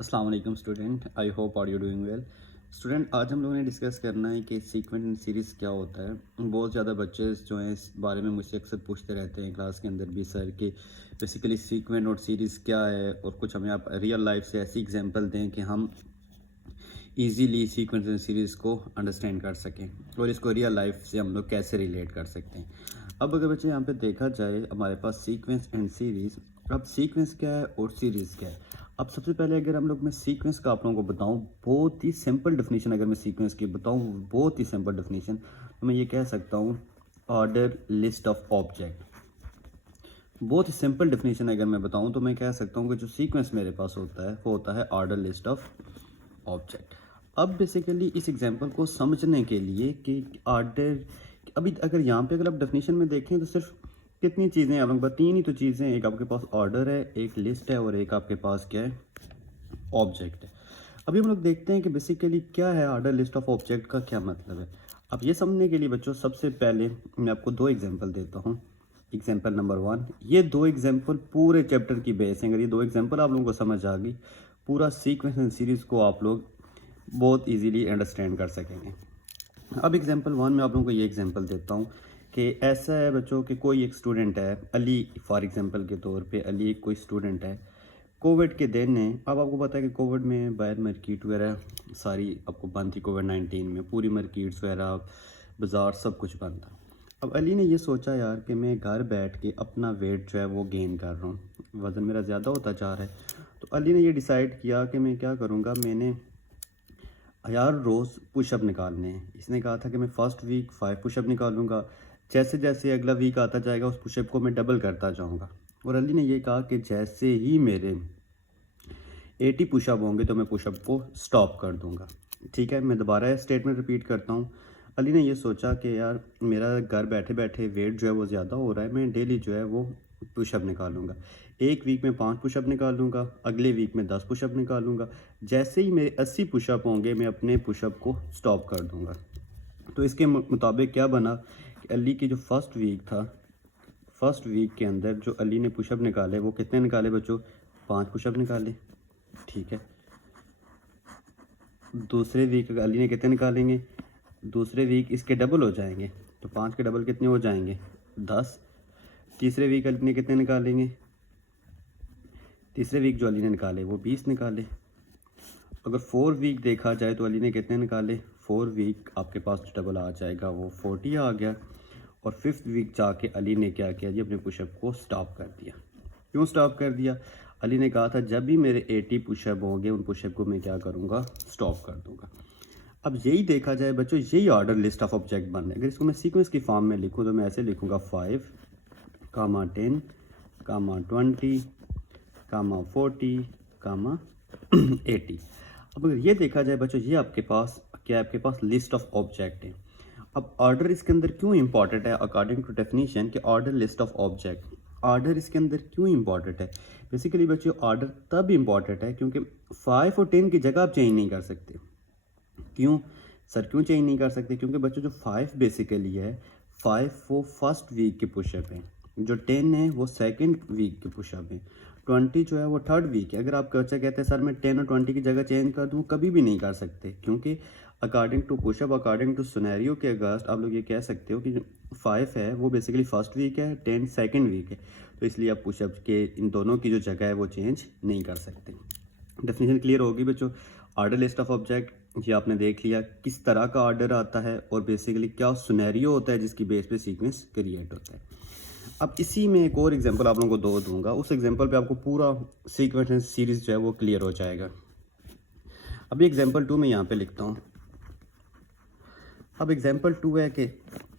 अस्सलाम वालेकुम student, I hope are you doing well. Student, आज हम लोगों ने डिस्कस करना है कि सीक्वेंट एंड सीरीज़ क्या होता है। बहुत ज़्यादा बच्चे जो हैं इस बारे में मुझसे अक्सर पूछते रहते हैं क्लास के अंदर भी, सर कि बेसिकली सीक्वेंट और सीरीज़ क्या है, और कुछ हमें आप रियल लाइफ से ऐसी एग्जांपल दें कि हम इजीली सीक्वेंस एंड सीरीज़ को अंडरस्टैंड कर सकें और इसको रियल लाइफ से हम लोग कैसे रिलेट कर सकते हैं। अब अगर बच्चे यहाँ पे देखा जाए हमारे पास सीक्वेंस एंड सीरीज़, अब सीक्वेंस क्या है और सीरीज़ क्या है। अब सबसे पहले अगर हम लोग मैं सीक्वेंस का आप लोगों को बताऊँ, बहुत ही सिंपल डेफिनेशन अगर मैं सीक्वेंस की बताऊँ, बहुत ही सिंपल डेफिनेशन, तो मैं ये कह सकता हूँ ऑर्डर लिस्ट ऑफ ऑब्जेक्ट। बहुत ही सिंपल डेफिनेशन अगर मैं बताऊँ तो मैं कह सकता हूँ कि जो सीक्वेंस मेरे पास होता है वो होता है ऑर्डर लिस्ट ऑफ ऑब्जेक्ट। अब बेसिकली इस एग्जांपल को समझने के लिए कि ऑर्डर, अभी अगर यहाँ पे अगर आप डेफिनेशन में देखें तो सिर्फ कितनी चीज़ें हैं आप लोगों के पास, तीन ही तो चीज़ें हैं। एक आपके पास ऑर्डर है, एक लिस्ट है, और एक आपके पास क्या है, ऑब्जेक्ट है। अभी हम लोग देखते हैं कि बेसिकली क्या है ऑर्डर लिस्ट ऑफ ऑब्जेक्ट का क्या मतलब है। अब ये समझने के लिए बच्चों सबसे पहले मैं आपको दो एग्जांपल देता हूँ। एग्जांपल नंबर वन, ये दो एग्जांपल पूरे चैप्टर की बेस हैं। अगर ये दो एग्जांपल आप लोगों को समझ आ गई, पूरा सीक्वेंस एंड सीरीज़ को आप लोग बहुत इजीली अंडरस्टैंड कर सकेंगे। अब एग्जांपल वन में आप लोगों को ये एग्जांपल देता हूँ कि ऐसा है बच्चों कि कोई एक स्टूडेंट है, अली फॉर एग्जांपल के तौर पे अली कोई स्टूडेंट है। कोविड के दिन ने, अब आपको पता है कि कोविड में बाहर मार्केट वगैरह सारी आपको बंद थी। कोविड-19 में पूरी मार्केट्स वगैरह, बाज़ार सब कुछ बंद था। अब अली ने ये सोचा यार कि मैं घर बैठ के अपना वेट जो है वो गेन कर रहा हूँ, वज़न मेरा ज़्यादा होता जा रहा है। तो अली ने ये डिसाइड किया कि मैं क्या करूँगा, मैंने यार रोज़ पुशअप निकालने हैं। इसने कहा था कि मैं फ़र्स्ट वीक 5 पुशअप निकालूँगा, जैसे जैसे अगला वीक आता जाएगा उस पुशअप को मैं डबल करता जाऊँगा। और अली ने ये कहा कि जैसे ही मेरे 80 पुशअप होंगे तो मैं पुशअप को स्टॉप कर दूँगा। ठीक है, मैं दोबारा स्टेटमेंट रिपीट करता हूँ। अली ने ये सोचा कि यार मेरा घर बैठे-बैठे वेट जो है वो ज़्यादा हो रहा है, मैं डेली जो है वो पुशअप निकालूँगा। एक वीक में 5 पुशअप निकालूँगा, अगले वीक में 10 पुशअप निकालूँगा। जैसे ही मेरे 80 पुशअप होंगे मैं अपने पुशअप को स्टॉप कर दूँगा। तो इसके मुताबिक क्या बना कि अली की जो फर्स्ट वीक था, फर्स्ट वीक के अंदर जो अली ने पुशअप निकाले वो कितने निकाले बच्चों? 5 पुशअप निकाले। ठीक है। दूसरे वीक अली ने कितने निकालेंगे? दूसरे वीक इसके डबल हो जाएंगे, तो 5 के डबल कितने हो जाएंगे? 10। तीसरे वीक अली ने कितने निकालेंगे? तीसरे वीक जो अली ने निकाले वो 20 निकाले। अगर 4 वीक देखा जाए तो अली ने कितने निकाले? 4 वीक आपके पास जो डबल आ जाएगा वो 40 आ गया। और 5th वीक जाके अली ने क्या किया जी, अपने पुशअप को स्टॉप कर दिया। क्यों स्टॉप कर दिया? अली ने कहा था जब भी मेरे 80 पुशअप होंगे उन पुशअप को मैं क्या करूँगा, स्टॉप कर दूँगा। अब यही देखा जाए बच्चों, यही ऑर्डर लिस्ट ऑफ ऑब्जेक्ट बन रहे हैं। अगर इसको मैं सीक्वेंस की फॉर्म में लिखूँ तो मैं ऐसे लिखूँगा 5, 10, 20, 40, 80। अब अगर ये देखा जाए बच्चों, ये आपके पास क्या है, आपके पास लिस्ट ऑफ ऑब्जेक्ट है। अब ऑर्डर इसके अंदर क्यों इंपॉर्टेंट है अकॉर्डिंग टू डेफिनेशन कि order list of object, order इसके अंदर क्यों इंपॉर्टेंट है? बेसिकली बच्चों ऑर्डर तब इंपॉर्टेंट है क्योंकि 5 और 10 की जगह आप चेंज नहीं कर सकते। क्यों सर, क्यों चेंज नहीं कर सकते? क्योंकि बच्चों जो 5 बेसिकली है, 5 वो फर्स्ट वीक के पुशअप हैं, जो 10 है वो सेकंड वीक के पुशअप हैं, 20 जो है वो थर्ड वीक है। अगर आप बच्चा कहते हैं सर मैं 10 और 20 की जगह चेंज कर दूँ, कभी भी नहीं कर सकते, क्योंकि according to pushup, according to scenario के अगेंस्ट आप लोग ये कह सकते हो कि जो 5 है वो बेसिकली फर्स्ट वीक है, 10 सेकंड वीक है। तो इसलिए आप पुशअप के इन दोनों की जो जगह है वो चेंज नहीं कर सकते। डेफिनेशन क्लियर होगी बच्चों। ऑर्डर लिस्ट ऑफ ऑब्जेक्ट, ये आपने देख लिया किस तरह का ऑर्डर आता है और बेसिकली क्या सिनेरियो होता है जिसकी बेस पे सीक्वेंस क्रिएट होता है। अब इसी में एक और एग्जांपल आप लोगों को दो दूंगा, उस एग्जांपल पे आपको पूरा सीक्वेंस सीरीज जो है वो क्लियर हो जाएगा। अभी एग्जांपल 2 में यहाँ पे लिखता हूँ। अब एग्जांपल 2 है कि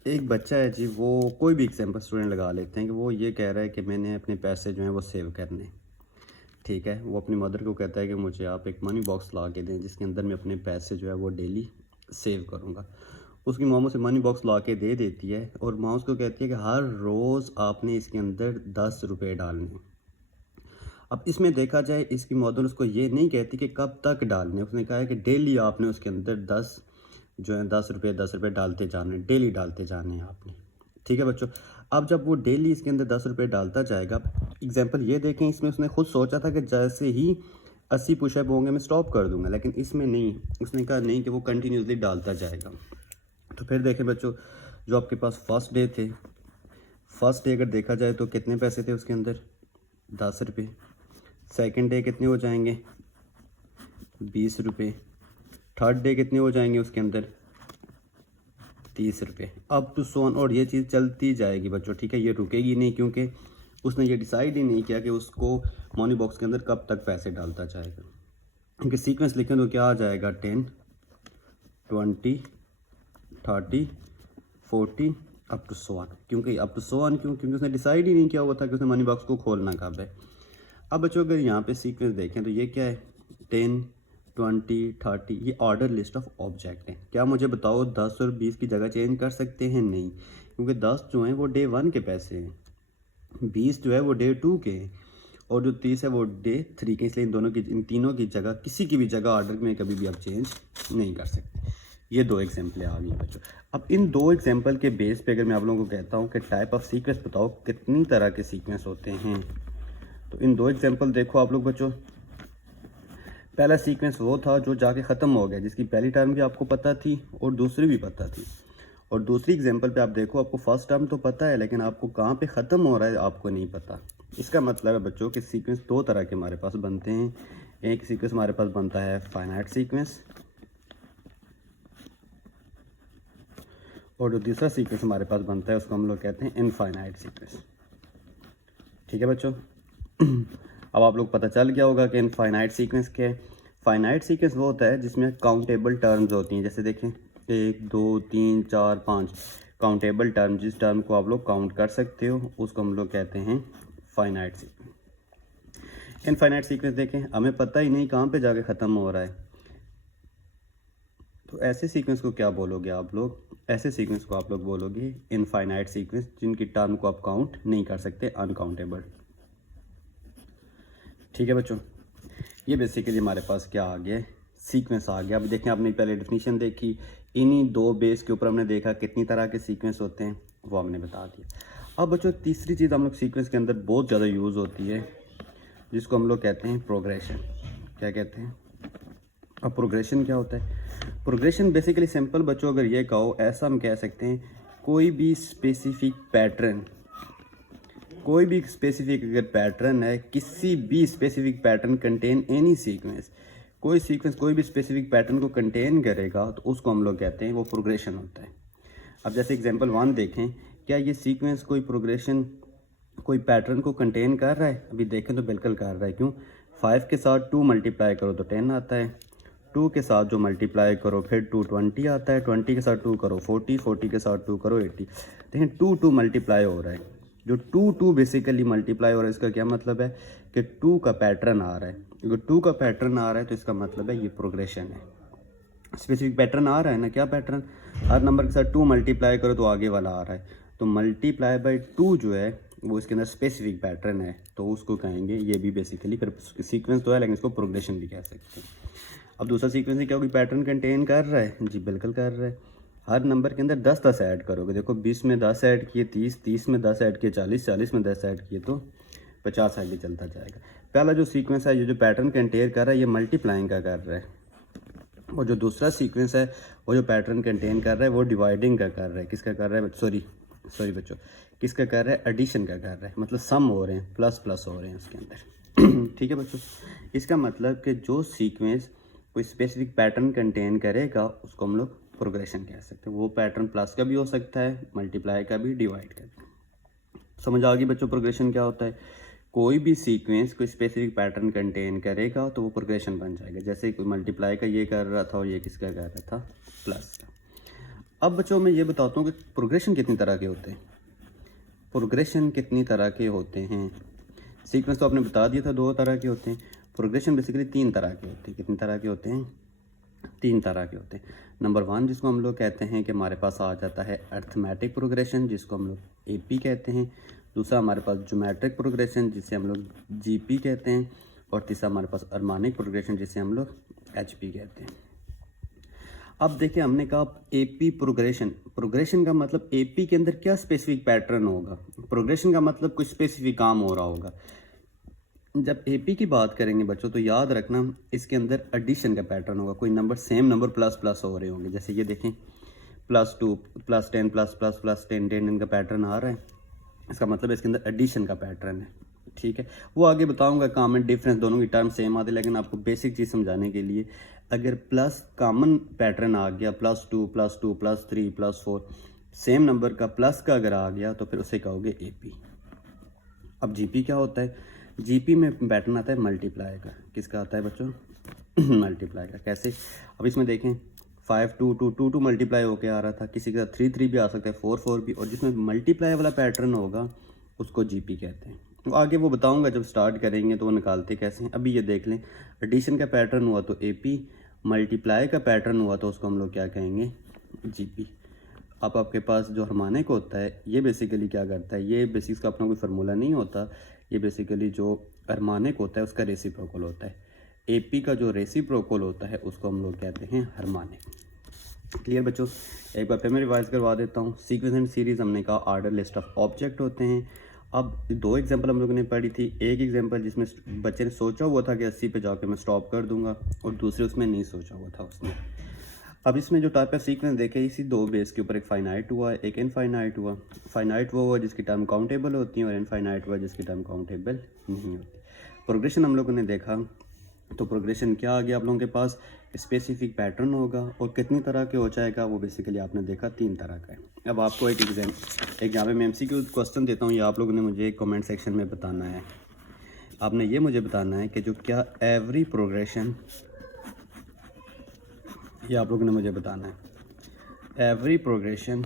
एक बच्चा है जी, वो कोई भी एग्जांपल स्टूडेंट लगा लेते हैं कि वो ये कह रहा है कि मैंने अपने पैसे जो हैं वो सेव करने। ठीक है, वो अपनी मदर को कहता है कि मुझे आप एक मनी बॉक्स ला के दें जिसके अंदर मैं अपने पैसे जो है वो डेली सेव करूँगा। उसकी माँ उसे मनी बॉक्स ला के दे देती है और माँ उसको कहती है कि हर रोज़ आपने इसके अंदर 10 रुपये डालने हैं। अब इसमें देखा जाए इसकी मदर उसको ये नहीं कहती कि कब तक डालने, उसने कहा है कि डेली आपने उसके अंदर 10 जो है 10 रुपये डालते जाने, डेली डालते जाने हैं आपने। ठीक है बच्चों, अब जब वो डेली इसके अंदर 10 रुपये डालता जाएगा, एग्जाम्पल ये देखें, इसमें उसने खुद सोचा था कि जैसे ही 80 पुशअप होंगे मैं स्टॉप कर दूंगा, लेकिन इसमें नहीं, उसने कहा नहीं कि वो कंटिन्यूसली डालता जाएगा। तो फिर देखें बच्चों, जो आपके पास फर्स्ट डे थे, फर्स्ट डे अगर देखा जाए तो कितने पैसे थे उसके अंदर, 10 रुपये। सेकेंड डे कितने हो जाएंगे, 20 रुपये। थर्ड डे कितने हो जाएंगे उसके अंदर, 30 रुपये। अप टू सोन, और ये चीज़ चलती जाएगी बच्चों, ठीक है, ये रुकेगी नहीं, क्योंकि उसने ये डिसाइड ही नहीं किया कि उसको मनी बॉक्स के अंदर कब तक पैसे डालता जाएगा। क्योंकि सीक्वेंस लिखें तो क्या आ जाएगा, 10, 20, 30, 40 अप टू सो ऑन। क्योंकि अप टू सो ऑन क्योंकि उसने डिसाइड ही नहीं किया हुआ था कि उसने मनी बॉक्स को खोलना कब है। अब बच्चों अगर यहाँ पे सीक्वेंस देखें तो ये क्या है, 10, 20, 30, ये ऑर्डर लिस्ट ऑफ ऑब्जेक्ट है। क्या मुझे बताओ 10 और 20 की जगह चेंज कर सकते हैं? नहीं, क्योंकि 10 जो हैं वो डे 1 के पैसे हैं, 20 जो है वो डे 2 के हैं, और जो 30 है वो डे 3 के। इसलिए इन तीनों की जगह किसी की भी जगह ऑर्डर में कभी भी आप चेंज नहीं कर सकते। ये 2 एग्जाम्पलें आ गई बच्चों। अब इन 2 एग्जाम्पल के बेस पे अगर मैं आप लोगों को कहता हूँ कि टाइप ऑफ सीक्वेंस बताओ कितनी तरह के सीक्वेंस होते हैं, तो इन 2 एग्जाम्पल देखो आप लोग बच्चों। पहला सीक्वेंस वो था जो जाके ख़त्म हो गया, जिसकी पहली टर्म भी आपको पता थी और दूसरी भी पता थी। और दूसरी एग्जाम्पल पे आप देखो, आपको फर्स्ट टर्म तो पता है, लेकिन आपको कहाँ पे ख़त्म हो रहा है आपको नहीं पता। इसका मतलब है बच्चों कि सीक्वेंस 2 तरह के हमारे पास बनते हैं। एक सीक्वेंस हमारे पास बनता है फाइनाइट सीक्वेंस, और जो दूसरा सीक्वेंस हमारे पास बनता है उसको हम लोग कहते हैं इनफाइनाइट सीक्वेंस। ठीक है बच्चों, अब आप लोग पता चल गया होगा कि इनफाइनाइट सीक्वेंस क्या है। फाइनाइट सीक्वेंस वो होता है जिसमें काउंटेबल टर्म्स होती हैं, जैसे देखें 1, 2, 3, 4, 5 काउंटेबल टर्म, जिस टर्म को आप लोग काउंट कर सकते हो उसको हम लोग कहते हैं फाइनाइट सीक्वेंस। इनफाइनाइट सीक्वेंस देखें हमें पता ही नहीं कहाँ पे जाके ख़त्म हो रहा है, तो ऐसे सीक्वेंस को क्या बोलोगे आप लोग? ऐसे सीक्वेंस को आप लोग बोलोगे इनफाइनाइट सीक्वेंस, जिनकी टर्म को आप काउंट नहीं कर सकते, अनकाउंटेबल। ठीक है बच्चों, ये बेसिकली हमारे पास क्या आ गया, सीक्वेंस आ गया। अब देखें, आपने पहले डेफिनेशन देखी, इन्हीं 2 बेस के ऊपर हमने देखा कितनी तरह के सीक्वेंस होते हैं, वो हमने बता दिया। अब बच्चों तीसरी चीज़ हम लोग सीक्वेंस के अंदर बहुत ज़्यादा यूज़ होती है, जिसको हम लोग कहते हैं प्रोग्रेशन। क्या कहते हैं? अब प्रोग्रेशन क्या होता है? प्रोग्रेशन बेसिकली सिंपल बच्चों, अगर ये कहो, ऐसा हम कह सकते हैं कोई भी स्पेसिफिक पैटर्न, कोई भी स्पेसिफिक अगर पैटर्न है, किसी भी specific pattern contain any sequence, कोई सीक्वेंस कोई भी स्पेसिफिक पैटर्न को कंटेन करेगा तो उसको हम लोग कहते हैं वो प्रोग्रेशन होता है। अब जैसे एग्जांपल 1 देखें, क्या ये सीक्वेंस कोई प्रोग्रेशन कोई पैटर्न को कंटेन कर रहा है? अभी देखें तो बिल्कुल कर रहा है। क्यों? 5 के साथ 2 मल्टीप्लाई करो तो 10 आता है, 2 के साथ जो मल्टीप्लाई करो फिर 2 20 आता है, 20 के साथ 2 करो 40, 40 के साथ 2 करो 80। देखें 2 मल्टीप्लाई हो रहा है, जो 2 बेसिकली मल्टीप्लाई हो रहा है, इसका क्या मतलब है कि 2 का पैटर्न आ रहा है। अगर 2 का पैटर्न आ रहा है तो इसका मतलब है ये प्रोग्रेशन है। स्पेसिफिक पैटर्न आ रहा है ना, क्या पैटर्न? हर नंबर के साथ 2 मल्टीप्लाई करो तो आगे वाला आ रहा है, तो मल्टीप्लाई बाय 2 जो है वो इसके अंदर स्पेसिफिक पैटर्न है, तो उसको कहेंगे ये भी बेसिकली सीक्वेंस तो है, लेकिन इसको प्रोग्रेशन भी कह सकते हैं। अब दूसरा सीक्वेंस है, क्या कोई पैटर्न कंटेन कर रहा है? जी बिल्कुल कर रहा है। हर नंबर के अंदर 10 ऐड करोगे, देखो 20 में 10 ऐड किए 30 में 10 ऐड किए 40 में 10 ऐड किए तो 50 आगे चलता जाएगा। पहला जो सीक्वेंस है, ये जो पैटर्न कंटेन कर रहा है, ये मल्टीप्लाइंग का कर रहा है, और जो दूसरा सीक्वेंस है वो जो पैटर्न कंटेन कर रहा है वो डिवाइडिंग का कर रहा है। किसका कर रहा है? सॉरी बच्चों, किसका कर रहा है? एडिशन का कर रहा है, मतलब सम हो रहे हैं, प्लस हो रहे हैं उसके अंदर। ठीक है बच्चों, इसका मतलब कि जो सीक्वेंस कोई स्पेसिफिक पैटर्न कंटेन करेगा उसको हम लोग प्रोग्रेशन कह सकते हैं। वो पैटर्न प्लस का भी हो सकता है, मल्टीप्लाई का भी, डिवाइड का भी। समझ आ गई बच्चों प्रोग्रेशन क्या होता है? कोई भी सीक्वेंस कोई स्पेसिफिक पैटर्न कंटेन करेगा तो वो प्रोग्रेशन बन जाएगा। जैसे कोई मल्टीप्लाई का ये कर रहा था और ये किसका कर रहा था? प्लस का। अब बच्चों मैं ये बताता हूँ कि प्रोग्रेशन कितनी तरह के होते हैं। प्रोग्रेशन कितनी तरह के होते हैं? सीक्वेंस तो आपने बता दिया था 2 तरह के होते हैं, प्रोग्रेशन बेसिकली 3 तरह के होते हैं। कितनी तरह के होते हैं? 3 तरह के होते हैं। नंबर 1 जिसको हम लोग कहते हैं कि हमारे पास आ जाता है अर्थमेटिक प्रोग्रेशन, जिसको हम लोग AP कहते हैं। दूसरा हमारे पास ज्योमेट्रिक प्रोग्रेशन, जिसे हम लोग GP कहते हैं। और तीसरा हमारे पास हार्मोनिक प्रोग्रेशन, जिसे हम लोग HP कहते हैं। अब देखिए, हमने कहा AP प्रोग्रेशन का मतलब AP के अंदर क्या स्पेसिफिक पैटर्न होगा। प्रोग्रेशन का मतलब कुछ स्पेसिफिक काम हो रहा होगा। जब एपी की बात करेंगे बच्चों तो याद रखना इसके अंदर एडिशन का पैटर्न होगा, कोई number same number plus plus हो रहे होंगे। जैसे ये देखें +2 +10 प्लस प्लस प्लस 10 10 इनका पैटर्न आ रहा है, इसका मतलब इसके अंदर एडिशन का पैटर्न है। ठीक है, वो आगे बताऊंगा कॉमन डिफरेंस, दोनों की टर्म सेम आते, लेकिन आपको बेसिक चीज़ समझाने के लिए अगर प्लस कॉमन पैटर्न आ गया +2 +2 +3 +4 सेम नंबर का प्लस का अगर आ गया तो फिर उसे कहोगे एपी। अब जीपी क्या होता है? जीपी में पैटर्न आता है मल्टीप्लाई का। किसका आता है बच्चों? मल्टीप्लाई का। कैसे? अब इसमें देखें 5 2 2 2 2 मल्टीप्लाई होके आ रहा था, किसी का 3 3 भी आ सकता है, 4 4 भी, और जिसमें मल्टीप्लाई वाला पैटर्न होगा उसको जीपी कहते हैं। तो आगे वो बताऊंगा जब स्टार्ट करेंगे तो वो निकालते कैसे हैं। अभी ये देख लें, एडिशन का पैटर्न हुआ तो एपी, मल्टीप्लाई का पैटर्न हुआ तो उसको हम लोग क्या कहेंगे? जीपी। अब आपके पास जो हार्मोनिक होता है ये बेसिकली क्या करता है? ये बेसिक्स का अपना कोई फार्मूला नहीं होता, ये बेसिकली जो हार्मोनिक होता है उसका रेसिप्रोकल होता है। एपी का जो रेसिप्रोकल होता है उसको हम लोग कहते हैं हार्मोनिक। क्लियर बच्चों? एक बार फिर मैं रिवाइज करवा देता हूँ। सीक्वेंस एंड सीरीज हमने कहा ऑर्डर लिस्ट ऑफ ऑब्जेक्ट होते हैं। अब 2 एग्जांपल हम लोगों ने पढ़ी थी। एक एग्जांपल जिसमें बच्चे ने सोचा हुआ था कि 80 पे जाकर मैं स्टॉप कर दूंगा, और दूसरे उसमें नहीं सोचा हुआ था उसने। अब इसमें जो टाइप ऑफ सीक्वेंस देखे, इसी 2 बेस के ऊपर, एक फाइनाइट हुआ, एक इनफाइनाइट हुआ। फाइनाइट वो हुआ जिसकी टर्म काउंटेबल होती है, और इनफाइनाइट हुआ जिसकी टर्म काउंटेबल नहीं होती। प्रोग्रेशन हम लोगों ने देखा, तो प्रोग्रेशन क्या आ गया आप लोगों के पास? स्पेसिफिक पैटर्न होगा, और कितनी तरह के हो जाएगा वो बेसिकली आपने देखा 3 तरह का है। अब आपको एक यहाँ पे मैं MCQ क्वेश्चन देता हूँ, ये आप लोगों ने मुझे कमेंट सेक्शन में बताना है। आपने ये मुझे बताना है कि जो क्या एवरी प्रोग्रेशन, ये आप लोगों ने मुझे बताना है, every progression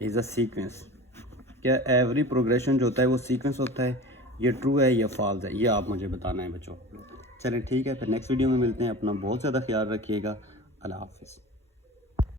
is a sequence. क्या एवरी प्रोग्रेशन जो होता है वो सीक्वेंस होता है? ये ट्रू है या फॉल्स है? ये आप मुझे बताना है बच्चों। चलें ठीक है, फिर नेक्स्ट वीडियो में मिलते हैं। अपना बहुत ज़्यादा ख्याल रखिएगा। अल्लाह हाफिज़।